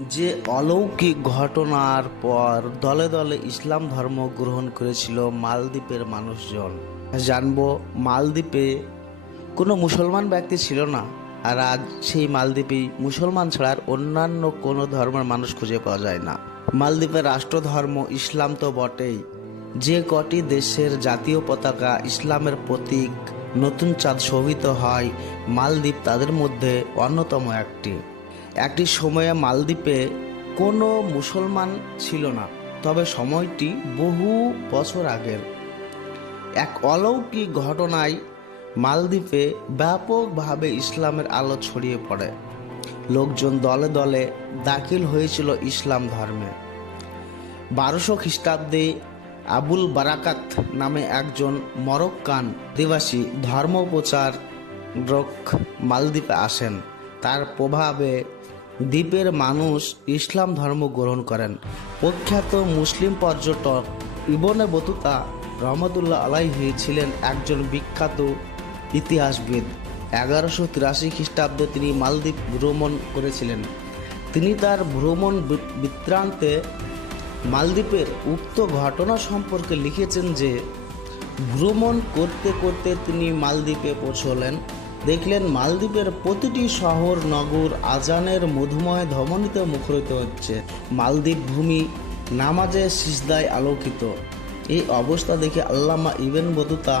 যে অলৌকিক ঘটনার পর দলে দলে ইসলাম ধর্ম গ্রহণ করেছিল মালদ্বীপের মানুষজন। জানব মালদ্বীপে কোনো মুসলমান ব্যক্তি ছিল না, আর আজ সেই মালদ্বীপে মুসলমান ছাড়া আর অন্যান্য কোনো ধর্মের মানুষ খুঁজে পাওয়া যায় না। মালদ্বীপের রাষ্ট্রধর্ম ইসলাম তো বটেই। যে কটি দেশের জাতীয় পতাকা ইসলামের প্রতীক নতুন চাঁদ শোভিত হয়, মালদ্বীপ তাদের মধ্যে অন্যতম একটি। একটি সময়ে মালদ্বীপে কোনো মুসলমান ছিল না, তবে সময়টি বহু বছর আগের। এক অলৌকিক ঘটনায় মালদ্বীপে ব্যাপকভাবে ইসলামের আলো ছড়িয়ে পড়ে। লোকজন দলে দলে দাখিল হয়েছিল ইসলাম ধর্মে। বারোশো খ্রিস্টাব্দে আবুল বারাকাত নামে একজন মরক্কান আদিবাসী ধর্মপ্রচার মালদ্বীপে আসেন। তার প্রভাবে দ্বীপের মানুষ ইসলাম ধর্ম গ্রহণ করেন। প্রখ্যাত মুসলিম পর্যটক ইবনে বতুতা রহমতুল্লাহ আলাইহি ছিলেন একজন বিখ্যাত ইতিহাসবিদ। এগারোশো তিরাশি খ্রিস্টাব্দে তিনি মালদ্বীপ ভ্রমণ করেছিলেন। তিনি তার ভ্রমণ বৃ- বৃত্তান্তে মালদ্বীপের উক্ত ঘটনা সম্পর্কে লিখেছেন যে, ভ্রমণ করতে করতে তিনি মালদ্বীপে পৌঁছলেন। দেখলেন মালদ্বীপের প্রতিটি শহর, নগর আজানের মধুময় ধমনীতে মুখরিত হচ্ছে। মালদ্বীপ ভূমি নামাজে সিজদায় আলোকিত। এই অবস্থা দেখে আল্লামা ইবেন বতুতা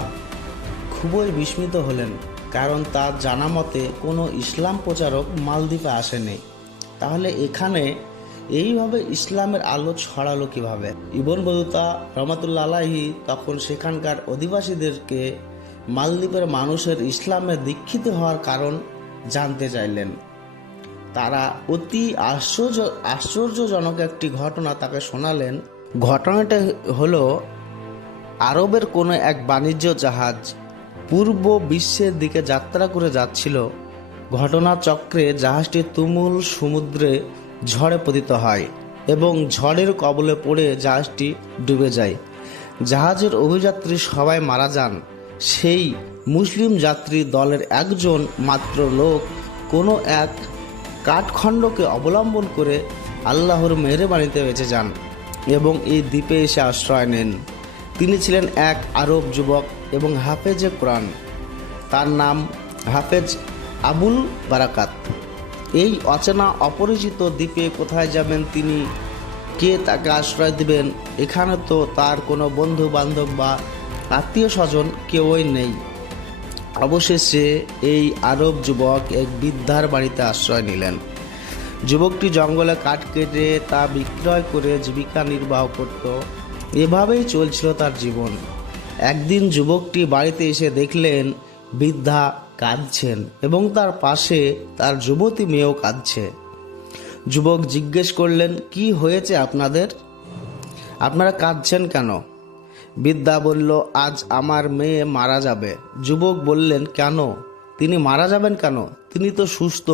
খুবই বিস্মিত হলেন, কারণ তার জানা মতে কোনো ইসলাম প্রচারক মালদ্বীপে আসেনি। তাহলে এখানে এইভাবে ইসলামের আলো ছড়ালো কীভাবে? ইবন বদুতা রহমতুল্লা আলাহি তখন সেখানকার অধিবাসীদেরকে মালদ্বীপের মানুষের ইসলামে দীক্ষিত হওয়ার কারণ জানতে চাইলেন। তারা অতি আশ্চর্য, আশ্চর্যজনক একটি ঘটনা তাকে শোনালেন। ঘটনাটা হলো, আরবের কোনো এক বাণিজ্য জাহাজ পূর্ব বিশ্বের দিকে যাত্রা করে যাচ্ছিল। ঘটনাচক্রে জাহাজটি তুমুল সমুদ্রে ঝড়ে পতিত হয় এবং ঝড়ের কবলে পড়ে জাহাজটি ডুবে যায়। জাহাজের অভিযাত্রী সবাই মারা যান। সেই মুসলিম যাত্রী দলের একজন মাত্র লোক কোনো এক কাঠখণ্ডকে অবলম্বন করে আল্লাহর মেহরবানিতে বেঁচে যান এবং এই দ্বীপে এসে আশ্রয় নেন। তিনি ছিলেন এক আরব যুবক এবং হাফেজে কোরআন। তার নাম হাফেজ আবুল বারাকাত। এই অচেনা অপরিচিত দ্বীপে কোথায় যাবেন তিনি? কে তাকে আশ্রয় দিবেন? এখানে তো তার কোনো বন্ধু বান্ধব বা আত্মীয় স্বজন কেউই নেই। অবশেষে এই আরব যুবক এক বৃদ্ধার বাড়িতে আশ্রয় নিলেন। যুবকটি জঙ্গলে কাঠ কেটে তা বিক্রয় করে জীবিকা নির্বাহ করত। এভাবেই চলছিল তার জীবন। একদিন যুবকটি বাড়িতে এসে দেখলেন, বৃদ্ধা কাঁদছেন এবং তার পাশে তার যুবতী মেয়েও কাঁদছে। যুবক জিজ্ঞেস করলেন, কি হয়েছে আপনাদের? আপনারা কাঁদছেন কেন? বিদ্যা বলল, আজ আমার মেয়ে মারা যাবে। যুবক বললেন, কেন? তিনি মারা যাবেন কেন? তিনি তো সুস্থ।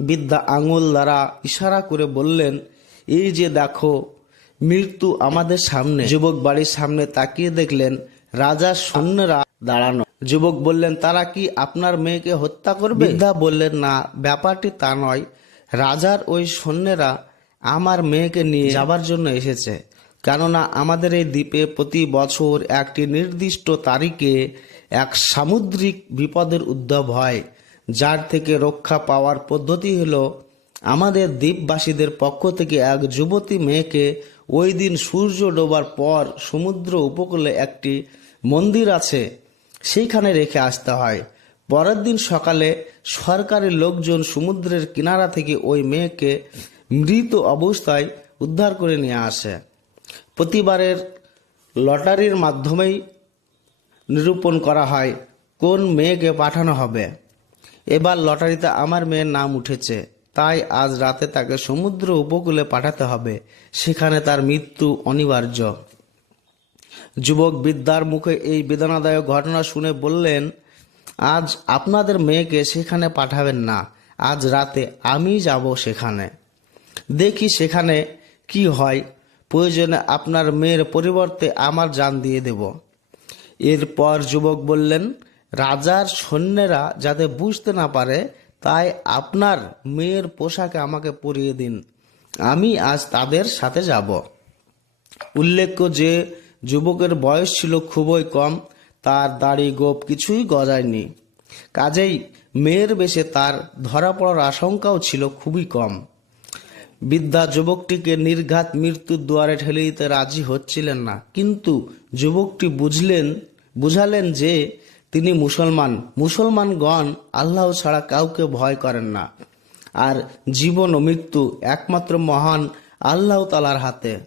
বিদ্যা আঙুল দ্বারা ইশারা করে বললেন, এই যে দেখো, মৃত্যু আমাদের সামনে। যুবক বাড়ির সামনে তাকিয়ে দেখলেন, রাজার সৈন্যরা দাঁড়ানো। যুবক বললেন, তারা কি আপনার মেয়েকে হত্যা করবে? বিদ্যা বললেন, না, ব্যাপারটি তা নয়। রাজার ওই সৈন্যরা আমার মেয়েকে নিয়ে যাবার জন্য এসেছে। কেননা আমাদের এই দ্বীপে প্রতি বছর একটি নির্দিষ্ট তারিখে এক সামুদ্রিক বিপদের উদ্ভব হয়, যার থেকে রক্ষা পাওয়ার পদ্ধতি হল, আমাদের দ্বীপবাসীদের পক্ষ থেকে এক যুবতী মেয়েকে ওই দিন সূর্য ডোবার পর সমুদ্র উপকূলে একটি মন্দির আছে, সেইখানে রেখে আসতে হয়। পরের দিন সকালে সরকারি লোকজন সমুদ্রের কিনারা থেকে ওই মেয়েকে মৃত অবস্থায় উদ্ধার করে নিয়ে আসে। প্রতিবারের লটারির মাধ্যমেই নিরূপণ করা হয় কোন মেয়েকে পাঠানো হবে। এবার লটারিতে আমার মেয়ের নাম উঠেছে, তাই আজ রাতে তাকে সমুদ্র উপকূলে পাঠাতে হবে, সেখানে তার মৃত্যু অনিবার্য। যুবক বিদ্যার মুখে এই বেদনাদায়ক ঘটনা শুনে বললেন, আজ আপনাদের মেয়েকে সেখানে পাঠাবেন না, আজ রাতে আমি যাব সেখানে। দেখি সেখানে কি হয়। প্রয়োজনে আপনার মেয়ের পরিবর্তে আমার জান দিয়ে দেব। এরপর যুবক বললেন, রাজার সৈন্যেরা যাতে বুঝতে না পারে, তাই আপনার মেয়ের পোশাকে আমাকে পরিয়ে দিন। আমি আজ তাদের সাথে যাব। উল্লেখ্য যে যুবকের বয়স ছিল খুবই কম, তার দাড়ি গোপ কিছুই গজায়নি। কাজেই মেয়ের বেশে তার ধরা পড়ার আশঙ্কাও ছিল খুবই কম। বৃদ্ধা যুবকটিকে নির্ঘাত মৃত্যুর দুয়ারে ঠেলে দিতে রাজি হচ্ছিলেন না। কিন্তু যুবকটি বুঝলেন, বুঝালেন যে তিনি মুসলমান। মুসলমানগণ আল্লাহ ছাড়া কাউকে ভয় করেন না। আর জীবন ও মৃত্যু একমাত্র মহান আল্লাহ তালার হাতে।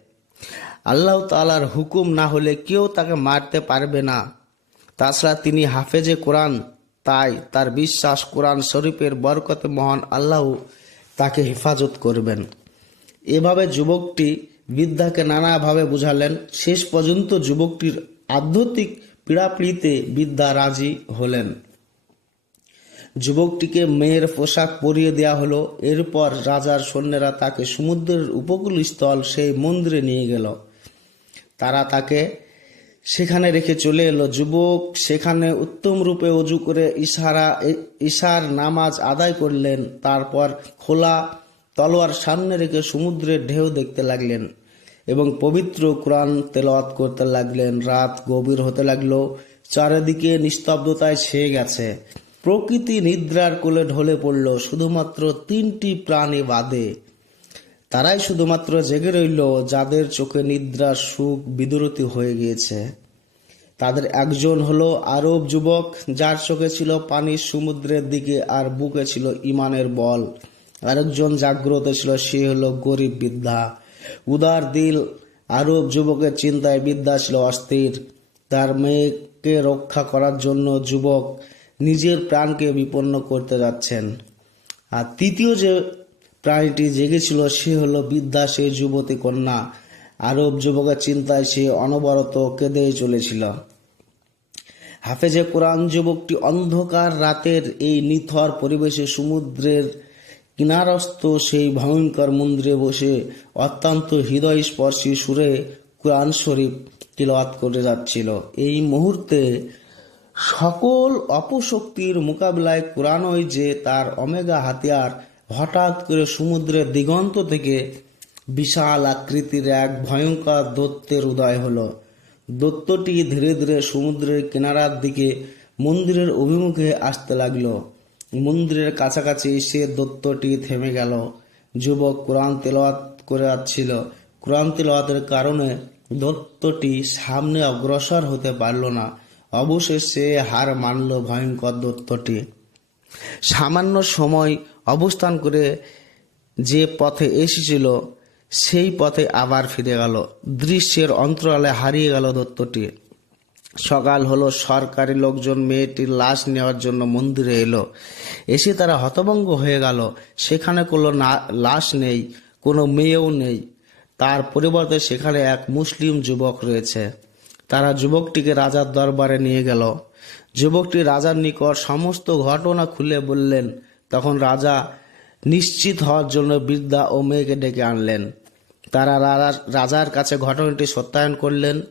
আল্লাহ তালার হুকুম না হলে কেউ তাকে মারতে পারবে না। তাছাড়া তিনি হাফেজে কোরআন, তাই তার বিশ্বাস কোরআন শরীফের বরকতে মহান আল্লাহ তাকে হেফাজত করবেন। এভাবে যুবকটি বৃদ্ধাকে নানাভাবে বুঝালেন। শেষ পর্যন্ত যুবকটির আধ্যাত্মিক পীড়াপিড়িতে বৃদ্ধা রাজি হলেন। যুবকটিকে মেয়ের পোশাক পরিয়ে দেয়া হলো। এরপর রাজার সৈন্যরা তাকে সমুদ্রের উপকূল স্থল সেই মন্দিরে নিয়ে গেল। তারা তাকে সেখানে রেখে চলে এলো। যুবক সেখানে উত্তম রূপে অজু করে ইশারা ইশার নামাজ আদায় করলেন। তারপর খোলা তলোয়ার সামনে রেখে সমুদ্রের ঢেউ দেখতে লাগলেন এবং পবিত্র কোরআন তেলাওয়াত করতে লাগলেন। রাত গভীর হতে লাগল। চারিদিকে নিস্তব্ধতায় ছেয়ে গেছে। প্রকৃতি নিদ্রার কোলে ঢলে পড়ল। শুধুমাত্র তিনটি প্রাণী বাদে তারাই শুধুমাত্র জেগে রইল, যাদের চোখে নিদ্রার সুখ, বিদুরতি হয়ে গিয়েছে। তাদের একজন হলো আরব যুবক, যার চোখে ছিল পানির সমুদ্রের দিকে আর বুকে ছিল ইমানের বল। আরেকজন জাগ্রত ছিল, সে হলো গরিব বৃদ্ধা উদার দিল, আরব যুবকের চিন্তায় বিদ্যা ছিল অস্থির। তার মেয়েকে রক্ষা করার জন্য যুবক নিজের প্রাণকে বিপন্ন করতে যাচ্ছেন। আর তৃতীয় যে প্রাণীটি জেগেছিল সে হলো বিদ্যা, সে যুবতী কন্যা। আরব যুবকের চিন্তায় সে অনবরত কেঁদেই চলেছিল। হাফেজে কোরআন যুবকটি অন্ধকার রাতের এই নিথর পরিবেশে সমুদ্রের কিনারস্থ সেই ভয়ঙ্কর মন্দিরে বসে অত্যন্ত হৃদয়স্পর্শী সুরে কোরআন শরীফ তিলওয়াত করে যাচ্ছিল। এই মুহূর্তে সকল অপশক্তির মোকাবিলায় কোরআনই যে তার অমেগা হাতিয়ার হঠাৎ করে সমুদ্রের দিগন্ত থেকে বিশাল আকৃতির এক ভয়ঙ্কর দত্তের উদয় হলো। দত্তটি ধীরে ধীরে সমুদ্রের কিনারার দিকে মন্দিরের অভিমুখে আসতে লাগল। মন্দিরের কাছাকাছি এসে দত্তটি থেমে গেল। যুবক কোরআন তেলাওয়াত করে যাচ্ছিল কোরআন তেলাওয়াতের কারণে দত্তটি সামনে অগ্রসর হতে পারল না। অবশেষে হার মানল ভয়ঙ্কর দত্তটি। সামান্য সময় অবস্থান করে যে পথে এসেছিল, সেই পথে আবার ফিরে গেল। দৃশ্যের অন্তরালে হারিয়ে গেল দত্তটি। সকাল হলো, সরকারি লোকজন মেয়েটির লাশ নেওয়ার জন্য মন্দিরে এলো। এসে তারা হতভঙ্গ হয়ে গেল। সেখানে কোনো না- লাশ নেই, কোনো মেয়েও নেই। তার পরিবর্তে সেখানে এক মুসলিম যুবক রয়েছে। তারা যুবকটিকে রাজার দরবারে নিয়ে গেল। যুবকটি রাজার নিকট সমস্ত ঘটনা খুলে বললেন। তখন রাজা নিশ্চিত হওয়ার জন্য বৃদ্ধা ও মেয়েকে ডেকে আনলেন। তারা রাজার রাজার কাছে ঘটনাটি সত্যায়ন করলেন।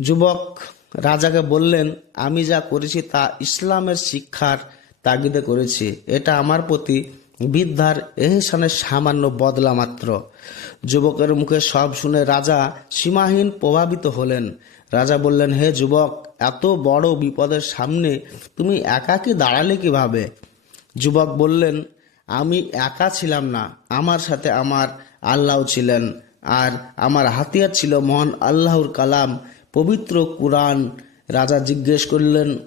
যুবক রাজাকে বললেন, আমি যা করেছি তা ইসলামের শিক্ষার তাগিদে করেছি। এটা আমার প্রতি বৃদ্ধার এহসানের সামান্য বদলা মাত্র। যুবকের মুখে সব শুনে রাজা সীমাহীন প্রভাবিত হলেন। রাজা বললেন, হে যুবক, এত বড় বিপদের সামনে তুমি একাকি দাঁড়ালে কীভাবে? যুবক বললেন, আমি একা ছিলাম না। আমার সাথে আমার আল্লাহ ছিলেন, আর আমার হাতিয়ার ছিল মহান আল্লাহর কালাম। পবিত্র কুরআন। রাজা জিজ্ঞেস করলেন,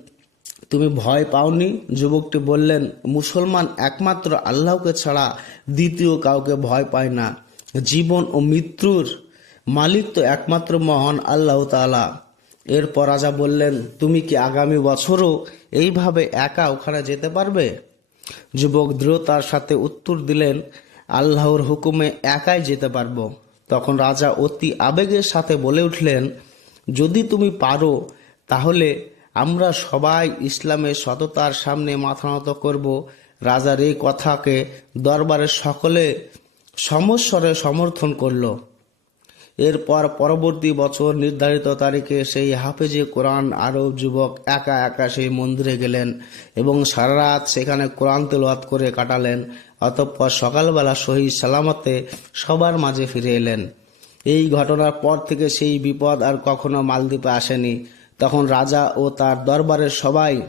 তুমি ভয় পাওনি? যুবকটি বললেন, মুসলমান একমাত্র আল্লাহকে ছাড়া দ্বিতীয় কাউকে ভয় পায় না। জীবন ও মৃত্যুর মালিক তো একমাত্র মহান আল্লাহ তাআলা। এরপর রাজা বললেন, তুমি কি আগামী বছরও এইভাবে একা ওখানে যেতে পারবে? যুবক দৃঢ়তার সাথে উত্তর দিলেন, আল্লাহর হুকুমে একাই যেতে পারব। তখন রাজা অতি আবেগের সাথে বলে উঠলেন যদি তুমি পারো, তাহলে আমরা সবাই ইসলামের সততার সামনে মাথা নত করব। রাজার এই কথাকে দরবারের সকলে সমস্বরে সমর্থন করল। এরপর পরবর্তী বছর নির্ধারিত তারিখে সেই হাফেজে কোরআন আরব যুবক একা একা সেই মন্দিরে গেলেন এবং সারা রাত সেখানে কোরআন তেলাওয়াত করে কাটালেন। অতঃপর সকালবেলা সহি সালামতে সবার মাঝে ফিরে এলেন। এই ঘটনার পর থেকে সেই বিপদ আর কখনো মালদ্বীপে আসেনি। তখন রাজা ও তার দরবারের সবাই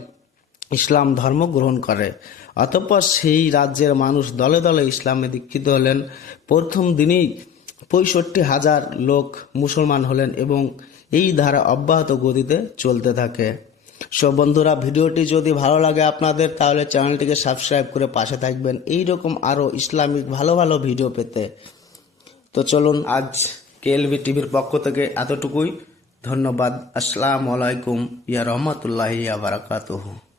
ইসলাম ধর্ম গ্রহণ করে। অতঃপর সেই রাজ্যের মানুষ দলে দলে ইসলামে দীক্ষিত হলেন। প্রথম দিনেই পঁয়ষট্টি হাজার লোক মুসলমান হলেন এবং এই ধারা অব্যাহত গতিতে চলতে থাকে। সো বন্ধুরা, ভিডিওটি যদি ভালো লাগে আপনাদের, তাহলে চ্যানেলটিকে সাবস্ক্রাইব করে পাশে থাকবেন। এই রকম আরও ইসলামিক ভালো ভালো ভিডিও পেতে। তো চলুন, আজ কেএলবি টিভির পক্ষ থেকে এতটুকুই। ধন্যবাদ। আসসালামু আলাইকুম। ইয়া রহমতুল্লাহ ইয়া বারাকাতুহু।